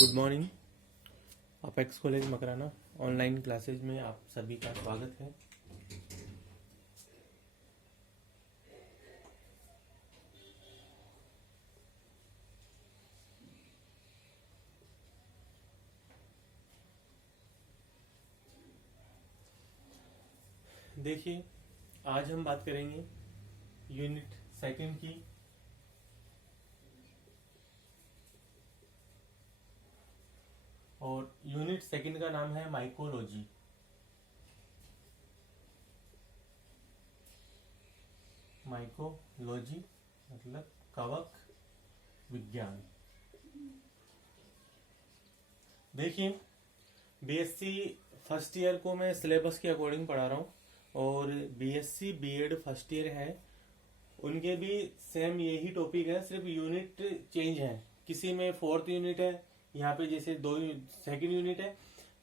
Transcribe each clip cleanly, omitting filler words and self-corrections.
Good morning. Apex college Makrana online classes में आप सभी का स्वागत है। देखिए, आज हम बात करेंगे यूनिट सेकंड की और यूनिट सेकंड का नाम है माइकोलॉजी। माइकोलॉजी मतलब कवक विज्ञान। देखिए, बीएससी फर्स्ट ईयर को मैं सिलेबस के अकॉर्डिंग पढ़ा रहा हूँ और बीएससी बीएड फर्स्ट ईयर है उनके भी सेम यही टॉपिक है, सिर्फ यूनिट चेंज है। किसी में फोर्थ यूनिट है, यहाँ पे जैसे सेकंड यूनिट है,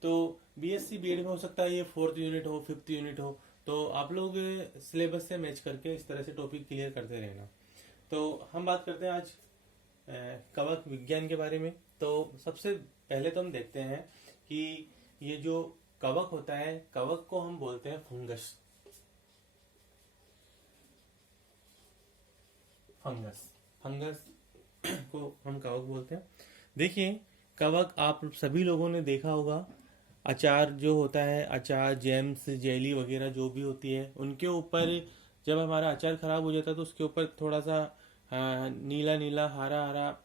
तो बीएससी बीएड में हो सकता है ये फोर्थ यूनिट हो, फिफ्थ यूनिट हो। तो आप लोग सिलेबस से मैच करके इस तरह से टॉपिक क्लियर करते रहना। तो हम बात करते हैं आज कवक विज्ञान के बारे में। तो सबसे पहले तो हम देखते हैं कि ये जो कवक होता है, कवक को हम बोलते हैं फंगस। फंगस को हम कवक बोलते हैं। देखिए, कवक आप सभी लोगों ने देखा होगा, अचार जो होता है, अचार जैम्स जेली वगैरह जो भी होती है, उनके ऊपर जब हमारा अचार खराब हो जाता है तो उसके ऊपर थोड़ा सा नीला नीला हरा हरा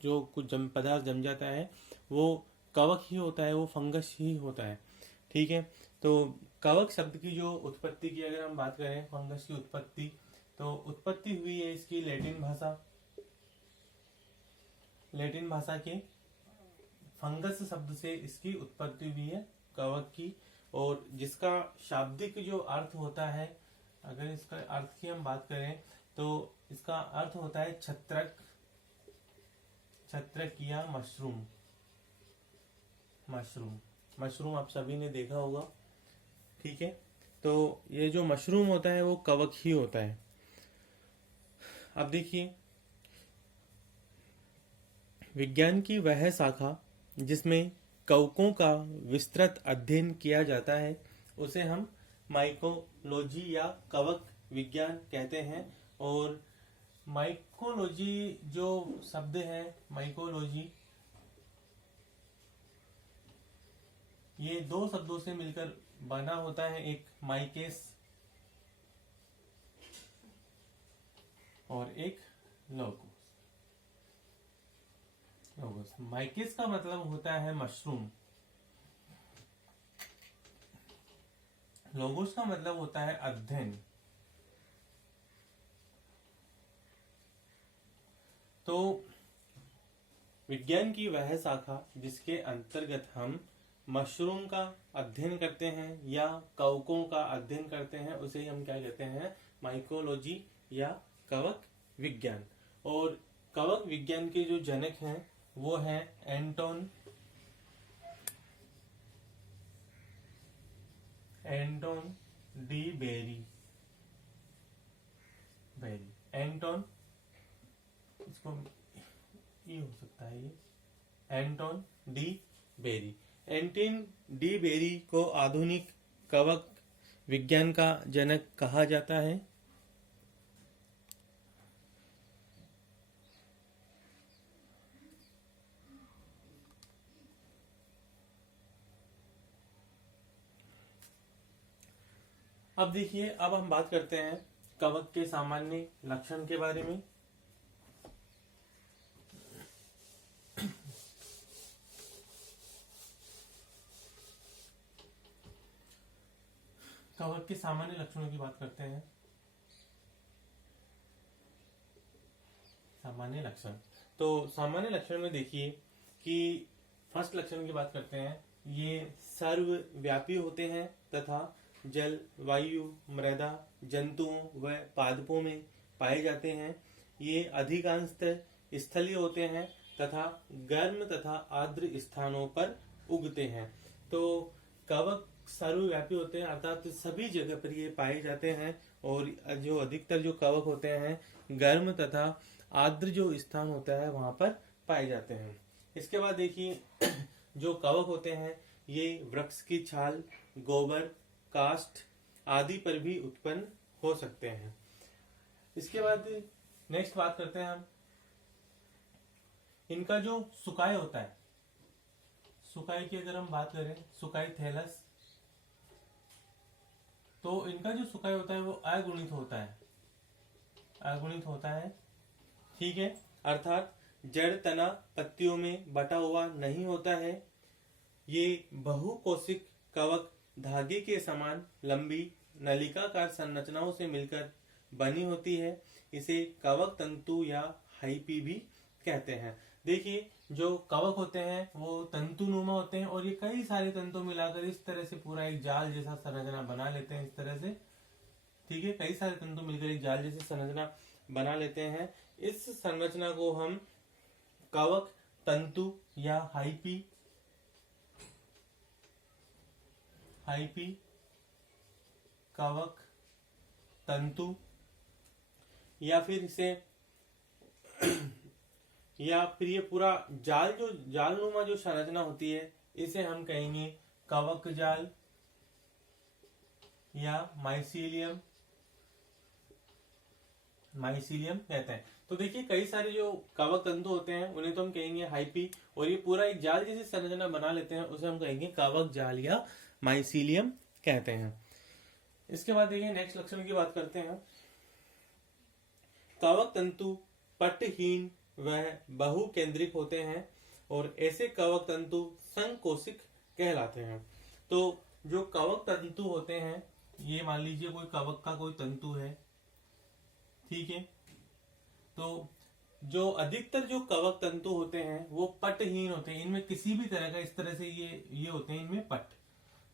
जो कुछ पदार्थ जम जाता है, वो कवक ही होता है, वो फंगस ही होता है। ठीक है, तो कवक शब्द की जो उत्पत्ति की अगर हम बात करें, फंगस की उत्पत्ति, तो उत्पत्ति हुई है इसकी लैटिन भाषा के फंगस शब्द से इसकी उत्पत्ति हुई है कवक की। और जिसका शाब्दिक जो अर्थ होता है, अगर इसका अर्थ की हम बात करें तो इसका अर्थ होता है छत्रक या मशरूम आप सभी ने देखा होगा। ठीक है, तो ये जो मशरूम होता है वो कवक ही होता है। अब देखिए, विज्ञान की वह शाखा जिसमें कवकों का विस्तृत अध्ययन किया जाता है उसे हम माइकोलॉजी या कवक विज्ञान कहते हैं। और माइकोलॉजी जो शब्द है, माइकोलॉजी ये दो शब्दों से मिलकर बना होता है, एक माइकेस और एक लोगोस। माइकेस का मतलब होता है मशरूम, लोगोस का मतलब होता है अध्ययन। तो विज्ञान की वह शाखा जिसके अंतर्गत हम मशरूम का अध्ययन करते हैं या कवकों का अध्ययन करते हैं उसे हम क्या कहते हैं, माइकोलॉजी या कवक विज्ञान। और कवक विज्ञान के जो जनक हैं वो है एंटोन डी बेरी। एंटोन, इसको ये हो सकता है, ये Anton de Bary. Anton de Bary को आधुनिक कवक विज्ञान का जनक कहा जाता है। अब देखिए, अब हम बात करते हैं कवक के सामान्य लक्षण के बारे में। कवक के सामान्य लक्षणों की बात करते हैं। सामान्य लक्षण, तो सामान्य लक्षण में देखिए कि फर्स्ट लक्षण की बात करते हैं, ये सर्वव्यापी होते हैं तथा जल, वायु, मृदा, जंतुओं व पादपों में पाए जाते हैं। ये अधिकांशतः स्थलीय होते हैं तथा गर्म तथा आर्द्र स्थानों पर उगते हैं। तो कवक सर्वव्यापी होते हैं, अर्थात सभी जगह पर ये पाए जाते हैं। और जो अधिकतर जो कवक होते हैं गर्म तथा आर्द्र जो स्थान होता है वहां पर पाए जाते हैं। इसके बाद देखिए जो कवक होते हैं ये वृक्ष की छाल, गोबर, काष्ठ आदि पर भी उत्पन्न हो सकते हैं। इसके बाद नेक्स्ट बात करते हैं हम इनका जो सुकाय होता है। सुकाई की अगर हम बात करें, सुकाई थैलस, तो इनका जो सुकाय होता है वो अगुणित होता है, अगुणित होता है, ठीक है। अर्थात जड़ तना पत्तियों में बटा हुआ नहीं होता है। ये बहुकोशिक कवक धागे के समान लंबी नलिकाकार संरचनाओं से मिलकर बनी होती है। इसे कवक तंतु या हाइपी भी कहते हैं। देखिए जो कवक होते हैं वो तंतुनुमा होते हैं और ये कई सारे तंतु मिलाकर इस तरह से पूरा एक जाल जैसा संरचना बना लेते हैं, इस तरह से, ठीक है। कई सारे तंतु मिलकर एक जाल जैसी संरचना बना लेते हैं। इस संरचना को हम कवक तंतु या हाइपी कवक तंतु या फिर इसे या फिर ये पूरा जाल, जो जालनुमा जो संरचना होती है इसे हम कहेंगे कवक जाल या माइसीलियम कहते हैं। तो देखिए कई सारे जो कवक तंतु होते हैं उन्हें तो हम कहेंगे हाइपी, और ये पूरा एक जाल जैसी संरचना बना लेते हैं उसे हम कहेंगे कवक जाल या माइसीलियम कहते हैं। इसके बाद देखिए नेक्स्ट लक्षण की बात करते हैं। कवक तंतु पट्टहीन वह बहुकेंद्रिक होते हैं और ऐसे कवक तंतु संकोशिक कहलाते हैं। तो जो कवक तंतु होते हैं, ये मान लीजिए कोई कवक का कोई तंतु है, ठीक है। तो जो अधिकतर जो कवक तंतु होते हैं वो पट्टहीन होते हैं। इनमें किसी भी तरह का, इस तरह से ये होते हैं इनमें पट्ट,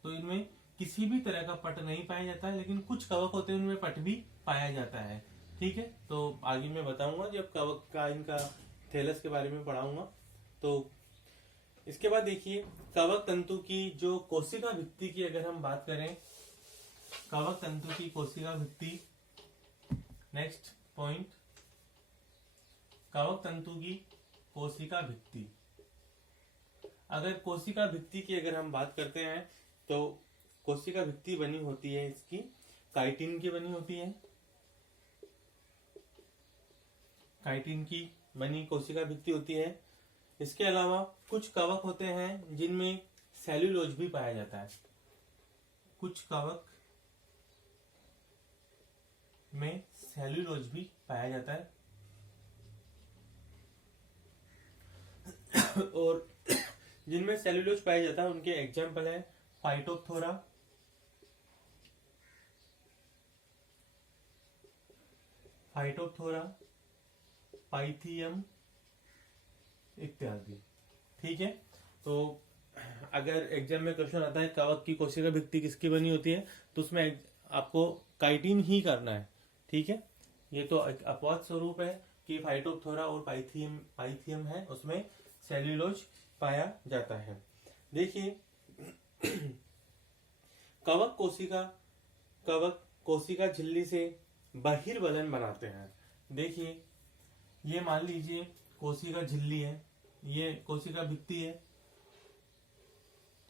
तो इनमें किसी भी तरह का पट्ट नहीं पाया जाता है, लेकिन कुछ कवक होते हैं उनमें पट्ट भी पाया जाता है, ठीक है। तो आगे मैं बताऊंगा जब कवक का इनका थैलस के बारे में पढ़ाऊंगा। तो इसके बाद देखिए कवक तंतु की जो कोशिका भित्ति की अगर हम बात करें, कवक तंतु की कोशिका भित्ति, नेक्स्ट पॉइंट, कवक तंतु की कोशिका भित्ति। अगर कोशिका भित्ति की अगर हम बात करते हैं तो कोशिका भित्ति बनी होती है इसकी काइटिन की बनी होती है, काइटिन की बनी कोशिका भित्ति होती है। इसके अलावा कुछ कवक होते हैं जिनमें सेल्यूलोज भी पाया जाता है, कुछ कवक में सेल्यूलोज भी पाया जाता है। और जिनमें सेल्यूलोज पाया जाता है उनके एग्जाम्पल है फाइटोप्थोरा, पाइथियम इत्यादि, ठीक है। तो अगर एग्जाम में क्वेश्चन आता है कवक की कोशिका भित्ति किसकी बनी होती है, तो उसमें आपको काइटिन ही करना है, ठीक है। ये तो अपवाद स्वरूप है कि फाइटोप्थोरा और पाइथियम है, उसमें सेल्यूलोज पाया जाता है। देखिए कवक कोशिका झिल्ली से बहिर्वलन बनाते हैं। देखिए ये मान लीजिए कोशिका झिल्ली है, ये कोशिका भित्ति है,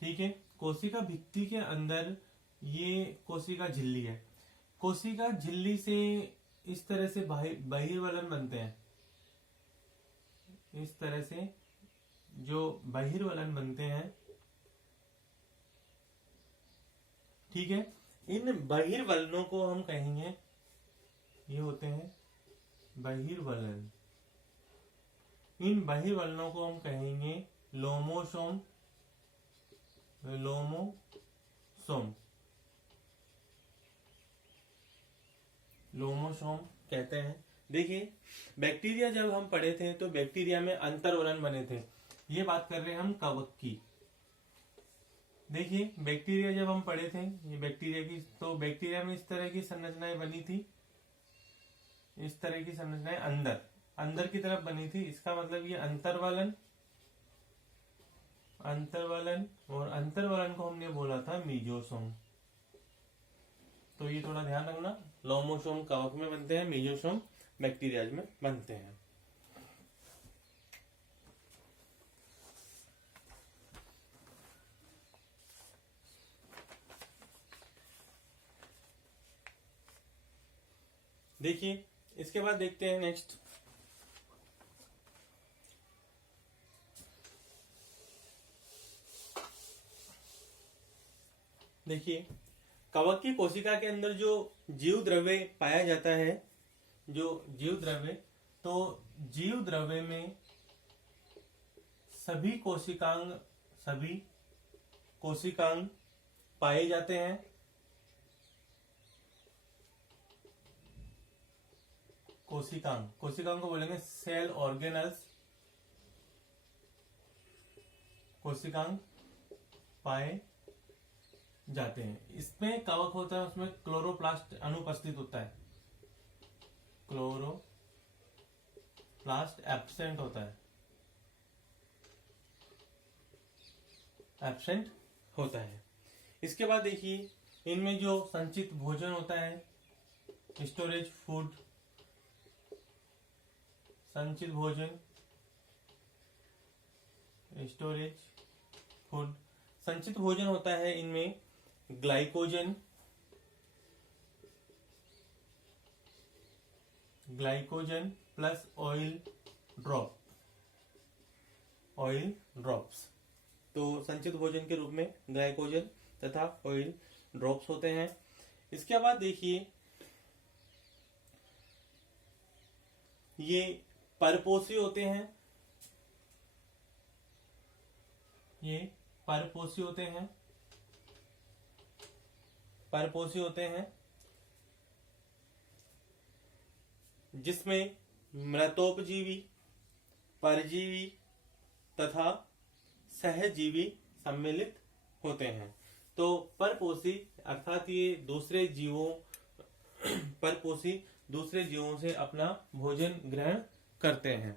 ठीक है। कोशिका भित्ति के अंदर ये कोशिका झिल्ली है। कोशिका झिल्ली से इस तरह से बहिर्वलन बनते हैं, इस तरह से जो बहिर्वलन बनते हैं, ठीक है। इन बहिर्वलनों को हम कहेंगे, ये होते हैं बहिर्वलन। इन बहिर्वलनों को हम कहेंगे लोमोसोम कहते हैं। देखिए बैक्टीरिया जब हम पढ़े थे तो बैक्टीरिया में अंतर्वलन बने थे, ये बात कर रहे हैं हम कवक की। देखिए बैक्टीरिया जब हम पढ़े थे, ये बैक्टीरिया की, तो बैक्टीरिया में इस तरह की संरचनाएं बनी थी, इस तरह की संरचनाएं अंदर की तरफ बनी थी। इसका मतलब ये अंतर्वलन, और अंतर्वलन को हमने बोला था मीजोसोम। तो ये थोड़ा ध्यान रखना, लोमोसोम कवक में बनते हैं, मीजोसोम बैक्टीरिया में बनते हैं। देखिए इसके बाद देखते हैं नेक्स्ट। देखिए कवक की कोशिका के अंदर जो जीव द्रव्य पाया जाता है, जो जीव द्रव्य, तो जीव द्रव्य में सभी कोशिकांग पाए जाते हैं। कोशिकांग को बोलेंगे सेल ऑर्गेनल्स। कोशिकांग पाए जाते हैं। इसमें कवक होता है, उसमें क्लोरोप्लास्ट अनुपस्थित होता है, क्लोरोप्लास्ट एब्सेंट होता है, एब्सेंट होता है। इसके बाद देखिए इनमें जो संचित भोजन होता है, स्टोरेज फूड, संचित भोजन, स्टोरेज फूड, संचित भोजन होता है इनमें ग्लाइकोजन प्लस ऑयल ड्रॉप्स। तो संचित भोजन के रूप में ग्लाइकोजन तथा ऑयल ड्रॉप्स होते हैं। इसके बाद देखिए ये परपोषी होते हैं, परपोषी होते हैं जिसमें मृतोपजीवी, परजीवी तथा सहजीवी सम्मिलित होते हैं। तो परपोषी अर्थात ये दूसरे जीवों से अपना भोजन ग्रहण करते हैं।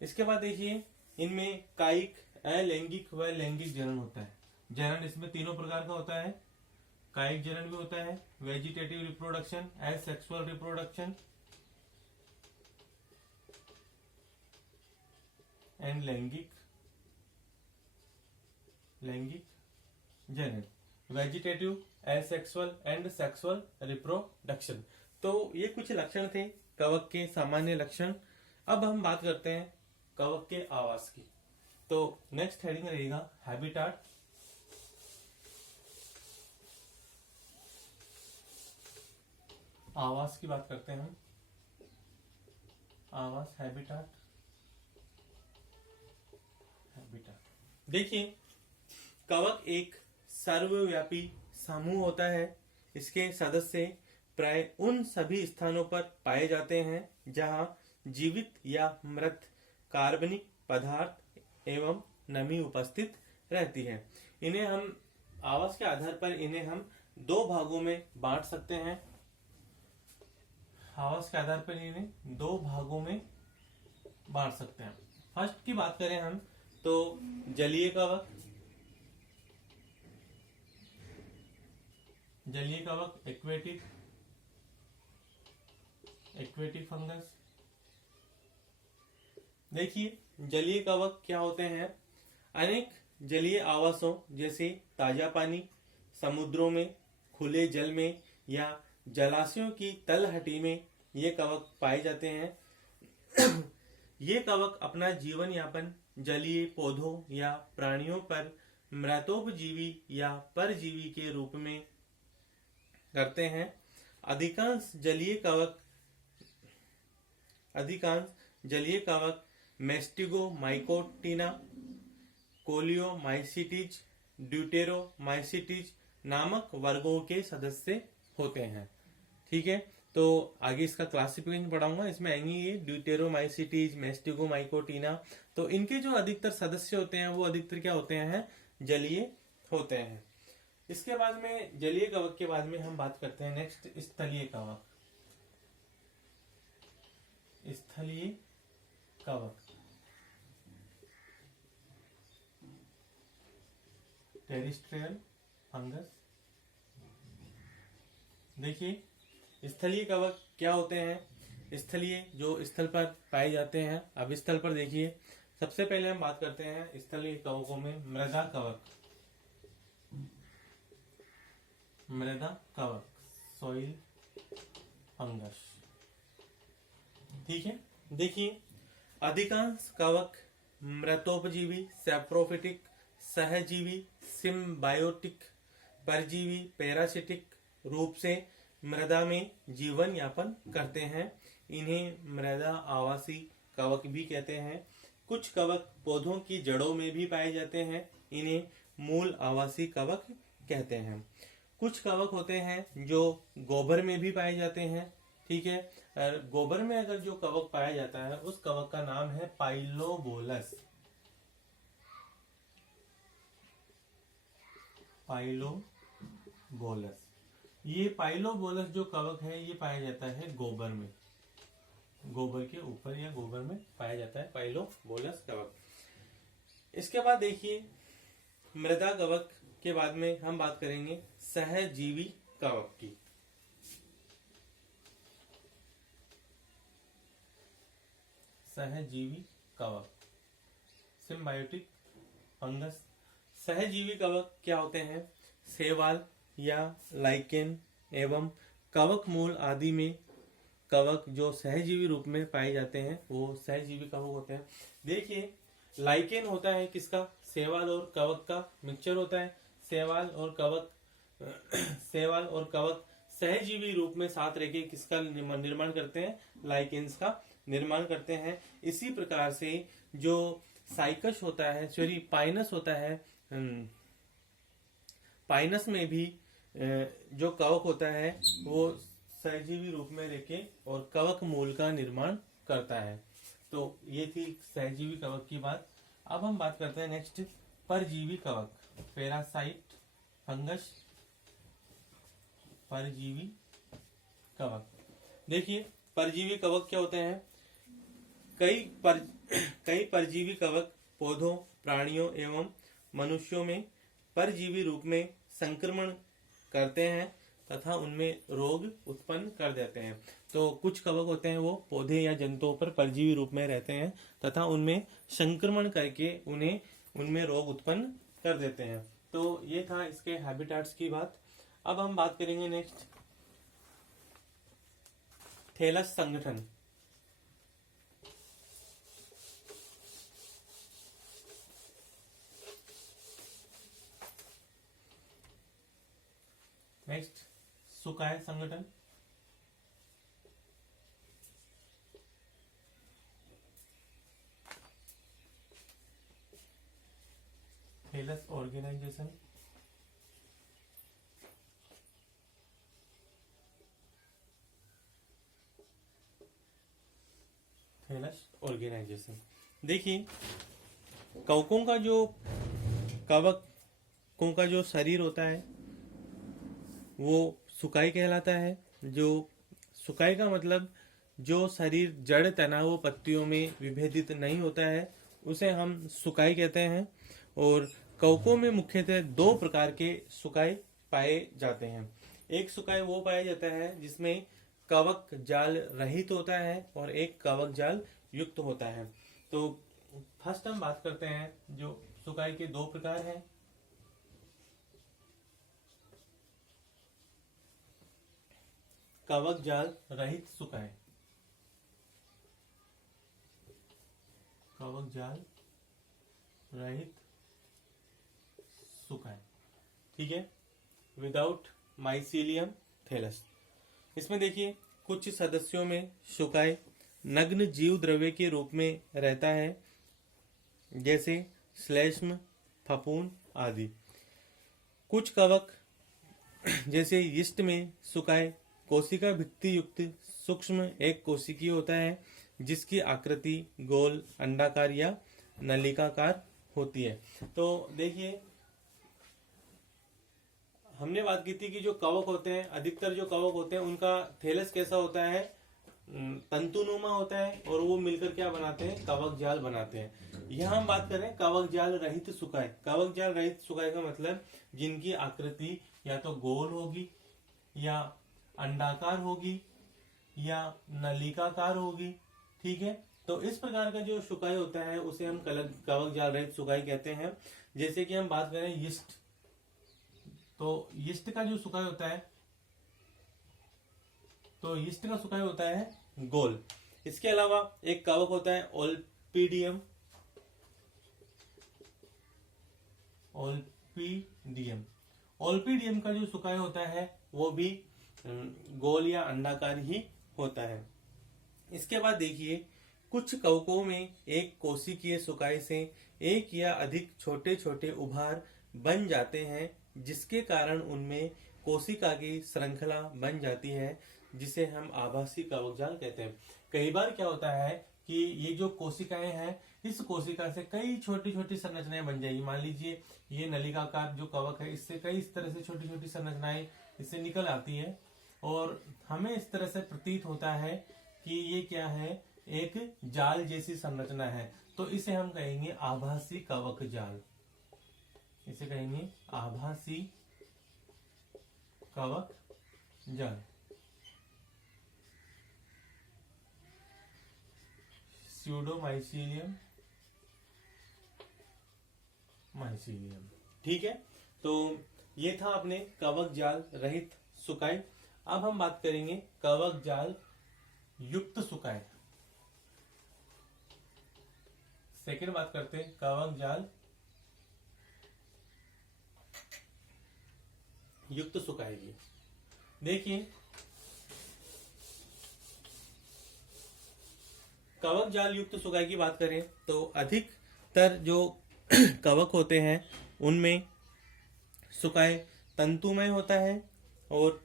इसके बाद देखिए इनमें कायिक, अलैंगिक व लैंगिक जनन होता है। जनन इसमें तीनों प्रकार का होता है। कायिक जनन भी होता है, vegetative reproduction, asexual reproduction and लैंगिक जनन, vegetative, asexual and sexual reproduction. तो ये कुछ लक्षण थे कवक के, सामान्य लक्षण। अब हम बात करते हैं कवक के आवास की। तो नेक्स्ट हेडिंग रहेगा हैबिटाट। आवास की बात करते हैं हम, आवास, हैबिटाट। देखिए कवक एक सर्वव्यापी समूह होता है। इसके सदस्य प्राय उन सभी स्थानों पर पाए जाते हैं जहां जीवित या मृत कार्बनिक पदार्थ एवं नमी उपस्थित रहती है। इन्हें हम आवास के आधार पर इन्हें हम दो भागों में बांट सकते हैं। आवास के आधार पर इन्हें दो भागों में बांट सकते हैं। फर्स्ट की बात करें हम तो जलीय कवक, एक्वेटिक फंगस। देखिए जलीय कवक क्या होते हैं, अनेक जलीय आवासों जैसे ताजा पानी, समुद्रों में, खुले जल में या जलाशयों की तलहटी में ये कवक पाए जाते हैं। ये कवक अपना जीवन यापन जलीय पौधों या प्राणियों पर मृतोपजीवी या परजीवी के रूप में करते हैं। अधिकांश जलीय कवक मेस्टिगोमाइकोटिना, कोलियोमाइसिटीज, ड्यूटेरोमाइसिटीज नामक वर्गों के सदस्य होते हैं। ठीक है, तो आगे इसका क्लासिफिकेशन पढ़ाऊंगा। इसमें आएंगे ये ड्यूटेरोमाइसिटीज, मेस्टिगोमाइकोटिना। तो इनके जो अधिकतर सदस्य होते हैं वो अधिकतर क्या होते हैं, जलीय होते हैं। इसके बाद में जलीय कवक के बाद में हम बात करते हैं नेक्स्ट स्थलीय कवक। स्थलीय कवक, टेरेस्ट्रियल फंगस। देखिए स्थलीय कवक क्या होते हैं, स्थलीय जो स्थल पर पाए जाते हैं। अब स्थल पर देखिए सबसे पहले हम बात करते हैं स्थलीय कवकों में मृदा कवक, सॉइल फंगस। ठीक है। देखिए, अधिकांश कवक मृतोपजीवी, सैप्रोफिटिक, सहजीवी, सिम्बायोटिक, परजीवी, पैरासिटिक रूप से मृदा में जीवन यापन करते हैं। इन्हें मृदा आवासी कवक भी कहते हैं। कुछ कवक पौधों की जड़ों में भी पाए जाते हैं। इन्हें मूल आवासी कवक कहते हैं। कुछ कवक होते हैं जो गोबर में भी पाए जाते हैं। ठीक है। गोबर में अगर जो कवक पाया जाता है उस कवक का नाम है पाइलोबोलस। पाइलोबोलस, ये पाइलोबोलस जो कवक है ये पाया जाता है गोबर में, गोबर के ऊपर या गोबर में पाया जाता है पाइलोबोलस कवक। इसके बाद देखिए, मृदा कवक के बाद में हम बात करेंगे सहजीवी कवक की। सहजीवी कवक, सिम्बायोटिक फंगस। सहजीवी कवक क्या होते हैं? शैवाल या लाइकेन एवं कवक मूल आदि में कवक जो सहजीवी रूप में पाए जाते हैं वो सहजीवी कवक होते हैं। देखिए, लाइकेन होता है किसका? शैवाल और कवक का मिक्सचर होता है। शैवाल और कवक सहजीवी रूप में साथ रह के किसका निर्माण करते हैं? लाइकेन्स का निर्माण करते हैं। इसी प्रकार से जो साइकस होता है, सॉरी पाइनस होता है, पाइनस में भी जो कवक होता है वो सहजीवी रूप में रहके और कवक मूल का निर्माण करता है। तो ये थी सहजीवी कवक की बात। अब हम बात करते हैं नेक्स्ट परजीवी कवक, पैरासाइट फंगस। परजीवी कवक, देखिए परजीवी कवक क्या होते हैं? कई परजीवी कवक पौधों, प्राणियों एवं मनुष्यों में परजीवी रूप में संक्रमण करते हैं तथा उनमें रोग उत्पन्न कर देते हैं। तो कुछ कवक होते हैं वो पौधे या जंतुओं पर परजीवी रूप में रहते हैं तथा उनमें संक्रमण करके उनमें रोग उत्पन्न कर देते हैं। तो ये था इसके हैबिटेट्स की बात। अब हम बात करेंगे नेक्स्ट थैलस संगठन। नेक्स्ट सुकाय संगठन। Thallus organization. Thallus organization. देखिए, कवकों का जो शरीर होता है वो सुकाई कहलाता है। जो सुकाई का मतलब जो शरीर जड़ तना व पत्तियों में विभेदित नहीं होता है उसे हम सुकाई कहते हैं। और कवकों में मुख्यतः दो प्रकार के सुकाई पाए जाते हैं। एक सुकाई वो पाया जाता है जिसमें कवक जाल रहित होता है और एक कवक जाल युक्त होता है। तो फर्स्ट हम बात करते हैं जो सुकाई के दो प्रकार हैं। कवक जाल रहित सुकाय, कवक जाल रहित सुकाय, ठीक है, विदाउट माइसीलियम थैलस। इसमें देखिए कुछ सदस्यों में सुकाय नग्न जीव द्रव्य के रूप में रहता है, जैसे श्लेष्म, फफूंद आदि। कुछ कवक जैसे यीस्ट में सुकाय कोशिका भित्ति युक्त सूक्ष्म एक कोशिकीय होता है जिसकी आकृति गोल, अंडाकार या नलिकाकार होती है। तो देखिए, हमने बात की थी कि जो कवक होते हैं, अधिकतर जो कवक होते हैं उनका थैलस कैसा होता है? तंतुनुमा होता है और वो मिलकर क्या बनाते हैं? कवक जाल बनाते हैं। यहाँ हम बात करें कवक जाल रहित सुकाय। कवक जाल रहित सुकाय का मतलब जिनकी आकृति या तो गोल होगी या अंडाकार होगी या नलिकाकार होगी, ठीक है। तो इस प्रकार का जो सुकाय होता है उसे हम कवक जाल रहित सुकाय कहते हैं। जैसे कि हम बात करें यीस्ट, तो यीस्ट का जो सुकाय होता है, तो यीस्ट का सुकाय होता है गोल। इसके अलावा एक कवक होता है ओल्पिडियम। ओल्पिडियम ओल्पिडियम का जो सुकाय होता है वो भी गोल या अंडाकार ही होता है। इसके बाद देखिए, कुछ कवकों में एक कोशिकीय सुकाय से एक या अधिक छोटे छोटे उभार बन जाते हैं, जिसके कारण उनमें कोशिका की श्रृंखला बन जाती है, जिसे हम आभासी कवकजाल कहते हैं। कई बार क्या होता है कि ये जो कोशिकाएं हैं, इस कोशिका से कई छोटी छोटी संरचनाएं बन जाएगी। मान लीजिए ये नलिकाकार जो कवक है, इससे कई इस तरह से छोटी छोटी संरचनाएं इससे निकल आती है, और हमें इस तरह से प्रतीत होता है कि ये क्या है, एक जाल जैसी संरचना है। तो इसे हम कहेंगे आभासी कवक जाल। इसे कहेंगे आभासी कवक जाल। स्यूडोमाइसीलियम माइसीलियम। ठीक है, तो ये था अपने कवक जाल रहित सुकाय। अब हम बात करेंगे कवक जाल युक्त सुकाय। सेकेंड बात करते हैं कवक जाल युक्त सुकाय की। देखिए, कवक जाल युक्त सुकाय की बात करें तो अधिकतर जो कवक होते हैं उनमें सुकाय तंतुमय होता है, और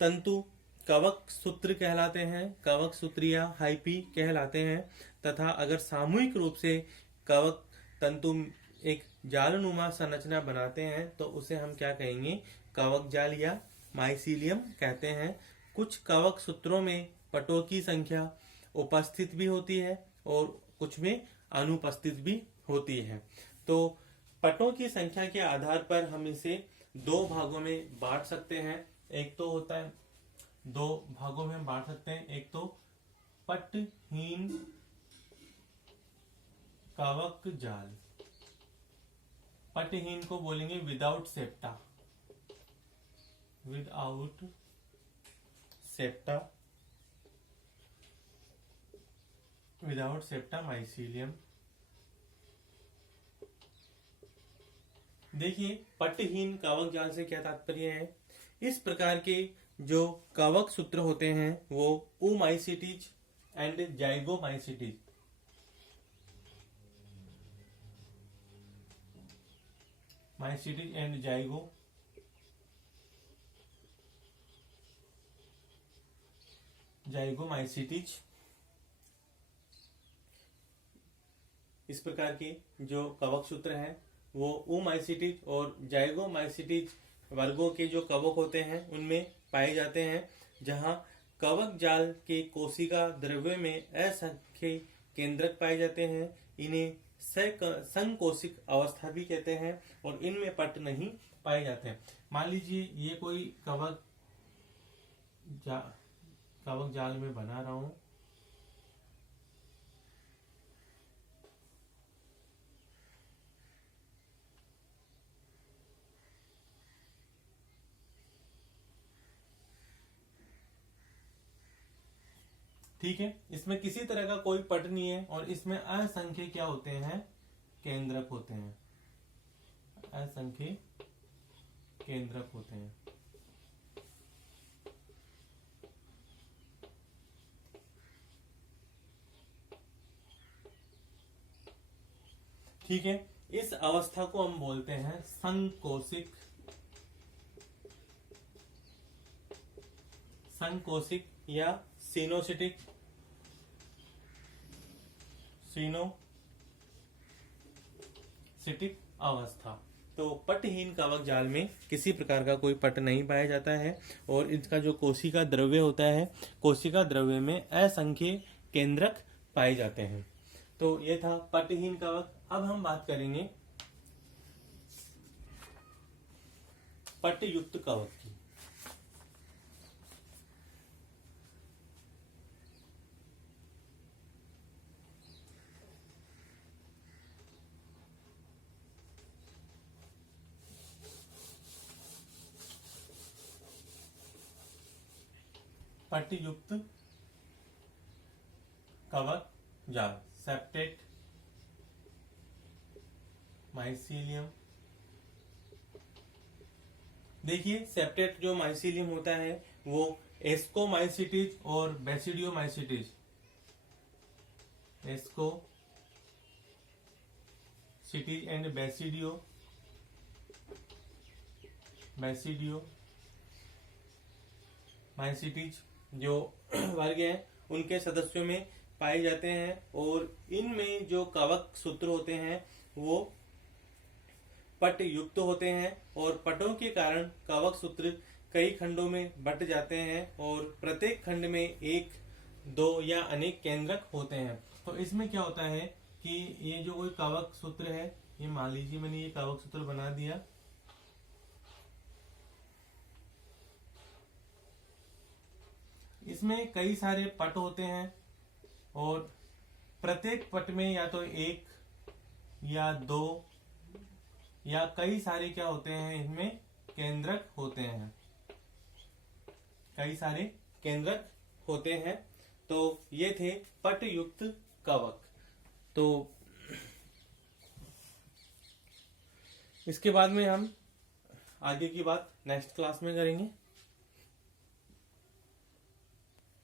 तंतु कवक सूत्र कहलाते हैं, कवक सूत्र या हाइपी कहलाते हैं। तथा अगर सामूहिक रूप से कवक तंतु एक जालनुमा संरचना बनाते हैं तो उसे हम क्या कहेंगे, कवक जाल या माइसीलियम कहते हैं। कुछ कवक सूत्रों में पटों की संख्या उपस्थित भी होती है और कुछ में अनुपस्थित भी होती है। तो पटों की संख्या के आधार पर हम इसे दो भागों में बांट सकते हैं। एक तो होता है, दो भागों में बांट सकते हैं। एक तो पटहीन कवक जाल, पटहीन को बोलेंगे without septa, without septa, without septa mycelium. देखिए, पटहीन कवक जाल से क्या तात्पर्य है, इस प्रकार के जो कवक सूत्र होते हैं वो ओमाइसिटीज एंड जाइगोमाइसिटीज, माइसिटीज एंड जाइगोमाइसिटीज, इस प्रकार के जो कवक सूत्र हैं वो ओमाइसिटीज और जाइगोमाइसिटीज वर्गों के जो कवक होते हैं उनमें पाए जाते हैं, जहां कवक जाल के कोशिका द्रव्य में असंख्य केंद्रक पाए जाते हैं। इन्हें संकोशिक अवस्था भी कहते हैं और इनमें पट नहीं पाए जाते हैं। मान लीजिए ये कोई कवक जाल में बना रहा हूं, ठीक है। इसमें किसी तरह का कोई पट नहीं है और इसमें असंख्य क्या होते हैं, केंद्रक होते हैं, असंख्य केंद्रक होते हैं। ठीक है, इस अवस्था को हम बोलते हैं संकोशिक, संकोशिक या सिनोसिटिक, सिनोसिटिक अवस्था। तो पटहीन कवक जाल में किसी प्रकार का कोई पट नहीं पाया जाता है और इसका जो कोशिका द्रव्य होता है, कोशिका द्रव्य में असंख्य केंद्रक पाए जाते हैं। तो ये था पटहीन कवक। अब हम बात करेंगे पटयुक्त कवक की। पटयुक्त कवक जाल, सेप्टेट माइसीलियम। देखिए सेप्टेट जो माइसीलियम होता है वो एस्कोमाइसिटीज और बेसिडियोमाइसिटीज, एस्कोसिटीज एंड बेसिडियोमाइसिटीज जो वर्ग हैं उनके सदस्यों में पाए जाते हैं। और इनमें जो कवक सूत्र होते हैं वो पट युक्त होते हैं और पटों के कारण कवक सूत्र कई खंडों में बंट जाते हैं और प्रत्येक खंड में एक, दो या अनेक केंद्रक होते हैं। तो इसमें क्या होता है कि ये जो कोई कवक सूत्र है, ये मान लीजिए मैंने ये कवक सूत्र बना दिया, इसमें कई सारे पट होते हैं और प्रत्येक पट में या तो एक या दो या कई सारे क्या होते हैं, इनमें केंद्रक होते हैं, कई सारे केंद्रक होते हैं। तो ये थे पट युक्त कवक। तो इसके बाद में हम आगे की बात नेक्स्ट क्लास में करेंगे।